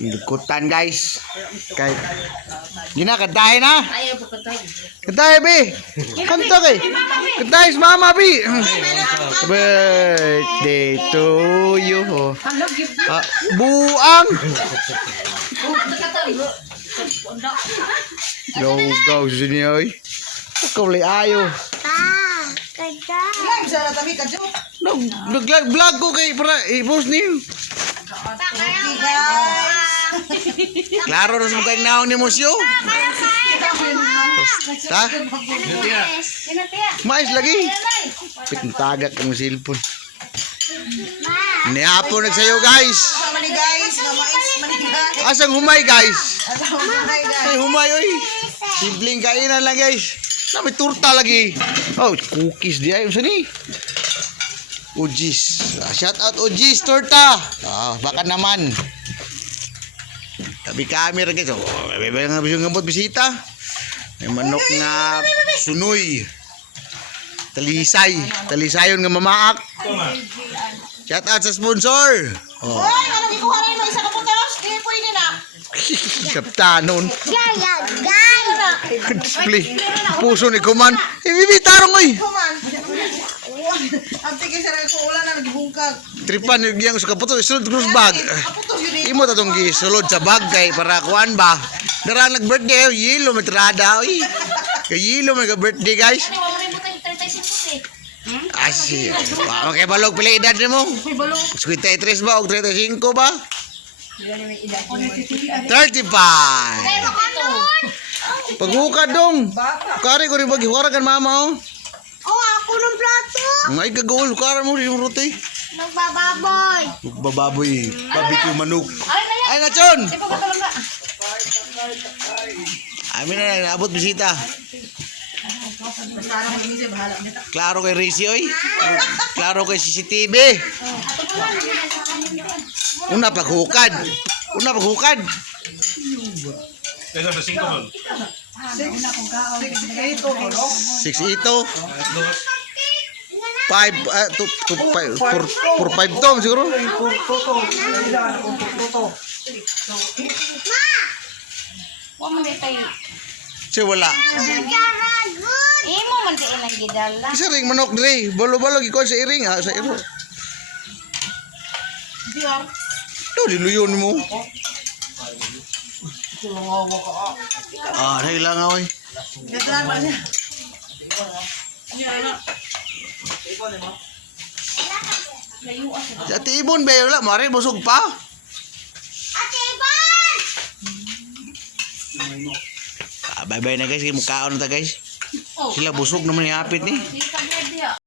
Dukutan guys. Kay gina kadahin na. Ayaw po katay. Kadahin be. Kanta kay. Kadahin si mama be. Birthday to you. Buang. Go sini oy. Kau li ayo. Nag-vlog ko kay para i-post niyo. Klaro na sa mga naon ni Mosyo. Ta? Mais lagi. Pitagak ang silpon. Niapo nagsayo guys. Asang humay guys. Ay humay oy. Simpleng kainan lang guys. May turta lagi. Oh, cookies dia yung sini. Ujis. Shout out Ujis torta. Baka naman. Tabi camera guys. Oh, may nga ngambot bisita. May manok nga sunoy. Talisayon nga mamaak. Shout out sa sponsor. Oh. Hoy, ano gikuha na mo isa ka putos? Di pwede na. Kaptanon. Display. Puso ni Kuman. Ibibitarong oy. Kuman. Abti kay sara ko ulan na nagibungkag. Tripan yung sa kaputo isulod cross bag. Imo tatong gisulod sa bag kay para kuan ba. Dara nag birthday yelo metrada oy. Kay yelo may birthday guys. Asi. Okay balog pila edad nimo? 53 ba o 35 ba? 35. Paghukad dong. Kari ko rin paghiwara kan mama oh. Oh, ako ng plato. Ngay gagawin kara mo yung roti. Nagbababoy. Bababoy, barbecue manok. Ay na chon. Amin na naabot bisita. Klaro kay Rizzy oy. Klaro kay CCTV. Una paghukad. Ito sa 5 nun. 6 ito. 5 4 5 to siguro. Wa man tay. Si wala. Imo man di nang gidala. Isa ring manok dire. Balo-balo gikuha sa iring sa iro. Diluyon mo. Dahil lang oy. Ate Ibon ba wala mare busog pa? Ate Ibon! Bye-bye na guys, mukhaon na ta guys. Sila busog naman yung hapit ni.